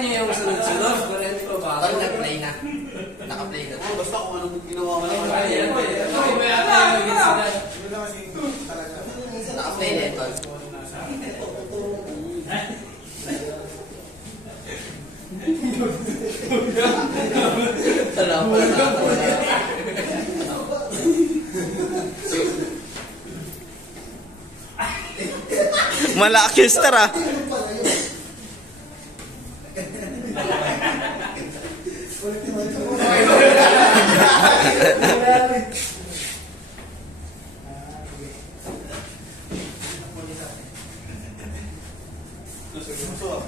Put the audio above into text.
niyo yung sunod-sunod. Kurente ko ba? Pag nag-play na. Naka-play na. Basta kung anong ginawa mo lang. May ata yung gitsina. Naka-play na ito. Salamat na. Malaki star ah. Gusto.